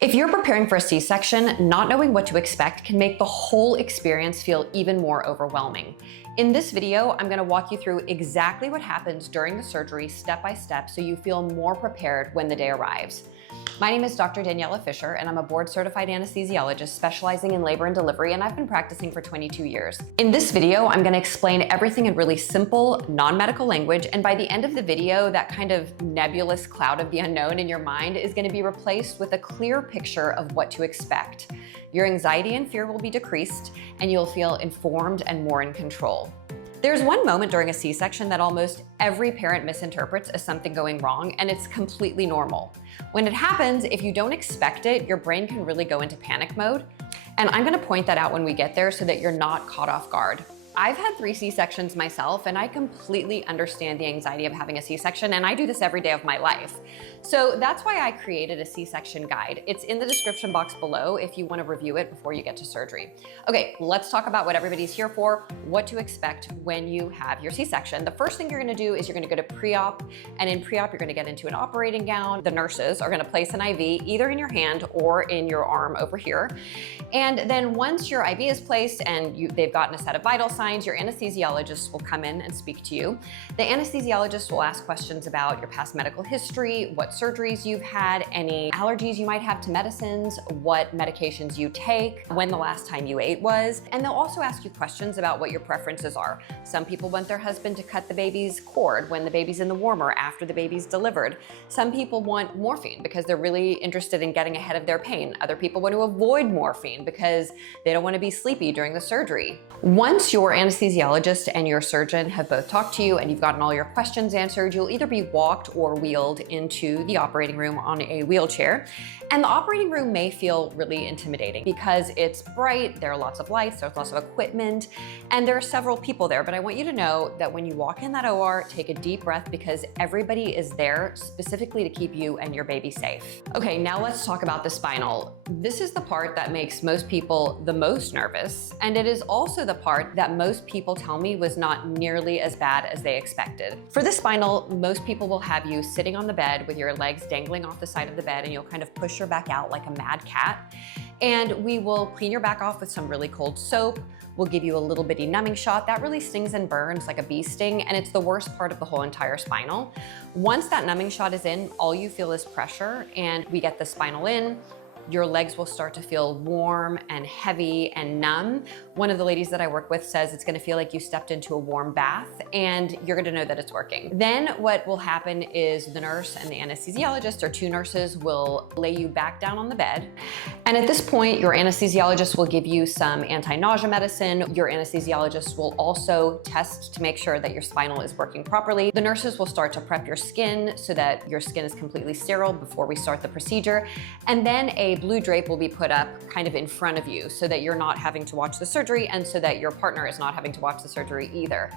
If you're preparing for a C-section, not knowing what to expect can make the whole experience feel even more overwhelming. In this video, I'm going to walk you through exactly what happens during the surgery step by step so you feel more prepared when the day arrives. My name is Dr. Daniela Fisher, and I'm a board-certified anesthesiologist specializing in labor and delivery, and I've been practicing for 22 years. In this video, I'm going to explain everything in really simple, non-medical language, and by the end of the video, that kind of nebulous cloud of the unknown in your mind is going to be replaced with a clear picture of what to expect. Your anxiety and fear will be decreased, and you'll feel informed and more in control. There's one moment during a C-section that almost every parent misinterprets as something going wrong, and it's completely normal. When it happens, if you don't expect it, your brain can really go into panic mode. And I'm gonna point that out when we get there so that you're not caught off guard. I've had 3 C-sections myself, and I completely understand the anxiety of having a C-section, and I do this every day of my life. So that's why I created a C-section guide. It's in the description box below if you want to review it before you get to surgery. Okay, let's talk about what everybody's here for, what to expect when you have your C-section. The first thing you're gonna do is you're gonna go to pre-op, and in pre-op, you're gonna get into an operating gown. The nurses are gonna place an IV either in your hand or in your arm over here. And then once your IV is placed and they've gotten a set of vital signs, your anesthesiologist will come in and speak to you. The anesthesiologist will ask questions about your past medical history, what surgeries you've had, any allergies you might have to medicines, what medications you take, when the last time you ate was, and they'll also ask you questions about what your preferences are. Some people want their husband to cut the baby's cord when the baby's in the warmer after the baby's delivered. Some people want morphine because they're really interested in getting ahead of their pain. Other people want to avoid morphine because they don't want to be sleepy during the surgery. Once your anesthesiologist and your surgeon have both talked to you and you've gotten all your questions answered, you'll either be walked or wheeled into the operating room on a wheelchair. And the operating room may feel really intimidating because it's bright, there are lots of lights, there's lots of equipment, and there are several people there. But I want you to know that when you walk in that OR, take a deep breath because everybody is there specifically to keep you and your baby safe. Okay, now let's talk about the spinal. This is the part that makes most people the most nervous, and it is also the part that most people tell me was not nearly as bad as they expected. For the spinal, most people will have you sitting on the bed with your legs dangling off the side of the bed, and you'll kind of push your back out like a mad cat. And we will clean your back off with some really cold soap. We'll give you a little bitty numbing shot. That really stings and burns like a bee sting, and it's the worst part of the whole entire spinal. Once that numbing shot is in, all you feel is pressure, and we get the spinal in. Your legs will start to feel warm and heavy and numb. One of the ladies that I work with says it's gonna feel like you stepped into a warm bath, and you're gonna know that it's working. Then what will happen is the nurse and the anesthesiologist, or 2 nurses, will lay you back down on the bed. And at this point, your anesthesiologist will give you some anti-nausea medicine. Your anesthesiologist will also test to make sure that your spinal is working properly. The nurses will start to prep your skin so that your skin is completely sterile before we start the procedure. And then a blue drape will be put up kind of in front of you so that you're not having to watch the surgery and so that your partner is not having to watch the surgery either.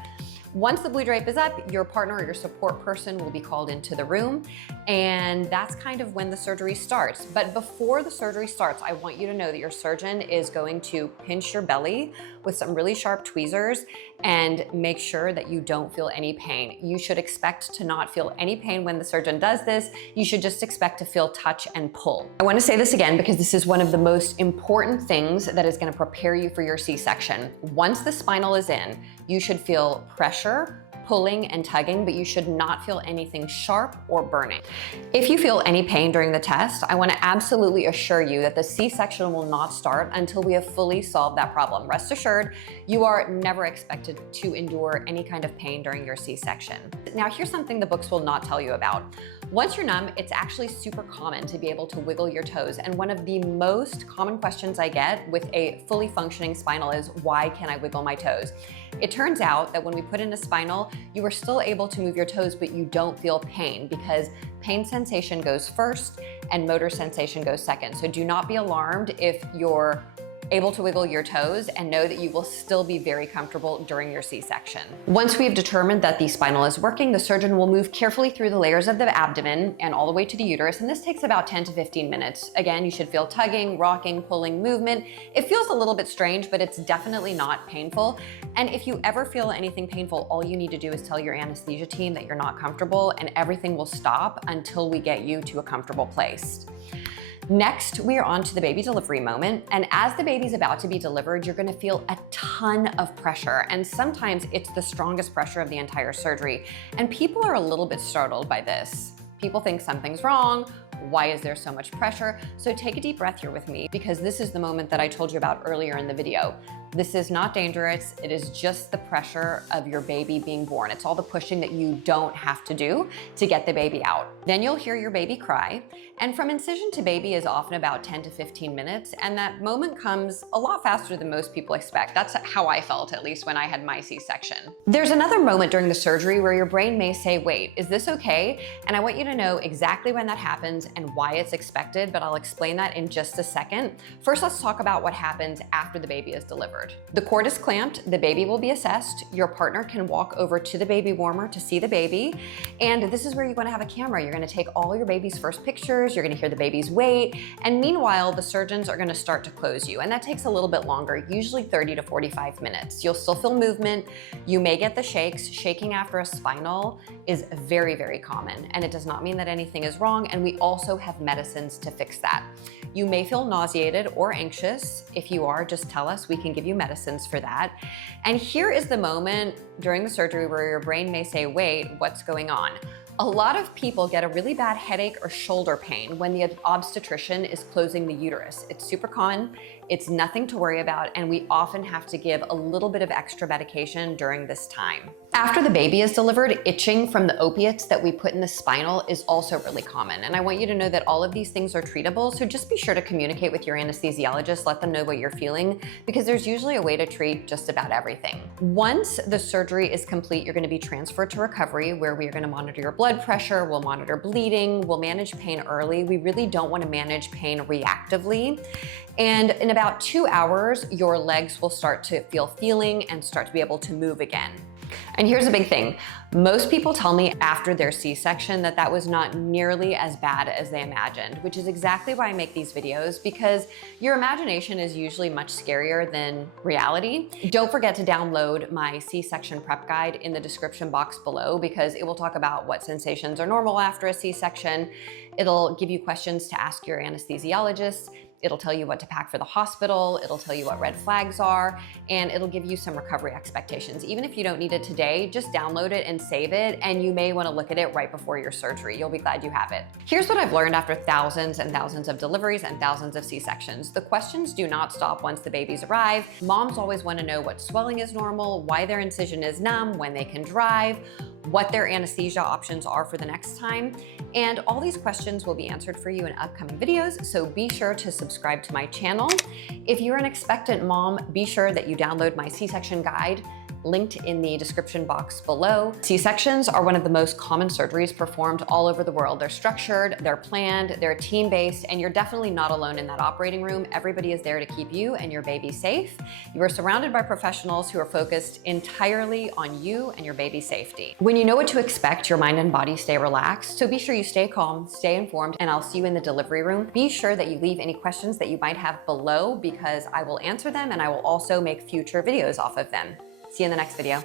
Once the blue drape is up, your partner or your support person will be called into the room, and that's kind of when the surgery starts. But before the surgery starts, I want you to know that your surgeon is going to pinch your belly with some really sharp tweezers and make sure that you don't feel any pain. You should expect to not feel any pain when the surgeon does this. You should just expect to feel touch and pull. I want to say this again because this is one of the most important things that is going to prepare you for your C-section. Once the spinal is in, you should feel pressure, pulling and tugging, but you should not feel anything sharp or burning. If you feel any pain during the test, I want to absolutely assure you that the C-section will not start until we have fully solved that problem. Rest assured, you are never expected to endure any kind of pain during your C-section. Now, here's something the books will not tell you about. Once you're numb, it's actually super common to be able to wiggle your toes. And one of the most common questions I get with a fully functioning spinal is, why can't I wiggle my toes? It turns out that when we put in a spinal, you are still able to move your toes, but you don't feel pain because pain sensation goes first and motor sensation goes second. So do not be alarmed if you're able to wiggle your toes, and know that you will still be very comfortable during your C-section. Once we've determined that the spinal is working, the surgeon will move carefully through the layers of the abdomen and all the way to the uterus, and this takes about 10 to 15 minutes. Again, you should feel tugging, rocking, pulling, movement. It feels a little bit strange, but it's definitely not painful. And if you ever feel anything painful, all you need to do is tell your anesthesia team that you're not comfortable, and everything will stop until we get you to a comfortable place. Next, we are on to the baby delivery moment. And as the baby's about to be delivered, you're gonna feel a ton of pressure. And sometimes it's the strongest pressure of the entire surgery. And people are a little bit startled by this. People think something's wrong. Why is there so much pressure? So take a deep breath here with me, because this is the moment that I told you about earlier in the video. This is not dangerous. It is just the pressure of your baby being born. It's all the pushing that you don't have to do to get the baby out. Then you'll hear your baby cry. And from incision to baby is often about 10 to 15 minutes. And that moment comes a lot faster than most people expect. That's how I felt, at least when I had my C-section. There's another moment during the surgery where your brain may say, wait, is this okay? And I want you to know exactly when that happens and why it's expected, but I'll explain that in just a second. First, let's talk about what happens after the baby is delivered. The cord is clamped, the baby will be assessed, your partner can walk over to the baby warmer to see the baby, and this is where you're gonna have a camera. You're gonna take all your baby's first pictures, you're gonna hear the baby's weight, and meanwhile, the surgeons are gonna start to close you, and that takes a little bit longer, usually 30 to 45 minutes. You'll still feel movement, you may get the shakes. Shaking after a spinal is very, very common, and it does not mean that anything is wrong, and we also have medicines to fix that. You may feel nauseated or anxious. If you are, just tell us, we can give you medicines for that. And here is the moment during the surgery where your brain may say, wait, what's going on? A lot of people get a really bad headache or shoulder pain when the obstetrician is closing the uterus. It's super common, it's nothing to worry about, and we often have to give a little bit of extra medication during this time. After the baby is delivered, itching from the opiates that we put in the spinal is also really common. And I want you to know that all of these things are treatable, so just be sure to communicate with your anesthesiologist, let them know what you're feeling, because there's usually a way to treat just about everything. Once the surgery is complete, you're gonna be transferred to recovery, where we are gonna monitor your blood pressure, we'll monitor bleeding, we'll manage pain early. We really don't wanna manage pain reactively. And in about 2 hours, your legs will start to feel feeling and start to be able to move again. And here's a big thing. Most people tell me after their C-section that that was not nearly as bad as they imagined, which is exactly why I make these videos, because your imagination is usually much scarier than reality. Don't forget to download my C-section prep guide in the description box below, because it will talk about what sensations are normal after a C-section. It'll give you questions to ask your anesthesiologist. It'll tell you what to pack for the hospital, it'll tell you what red flags are, and it'll give you some recovery expectations. Even if you don't need it today, just download it and save it, and you may want to look at it right before your surgery. You'll be glad you have it. Here's what I've learned after thousands and thousands of deliveries and thousands of C-sections. The questions do not stop once the babies arrive. Moms always want to know what swelling is normal, why their incision is numb, when they can drive, what their anesthesia options are for the next time. And all these questions will be answered for you in upcoming videos, so be sure to subscribe to my channel. If you're an expectant mom, be sure that you download my C-section guide, linked in the description box below. C-sections are one of the most common surgeries performed all over the world. They're structured, they're planned, they're team-based, and you're definitely not alone in that operating room. Everybody is there to keep you and your baby safe. You are surrounded by professionals who are focused entirely on you and your baby's safety. When you know what to expect, your mind and body stay relaxed, so be sure you stay calm, stay informed, and I'll see you in the delivery room. Be sure that you leave any questions that you might have below, because I will answer them and I will also make future videos off of them. See you in the next video.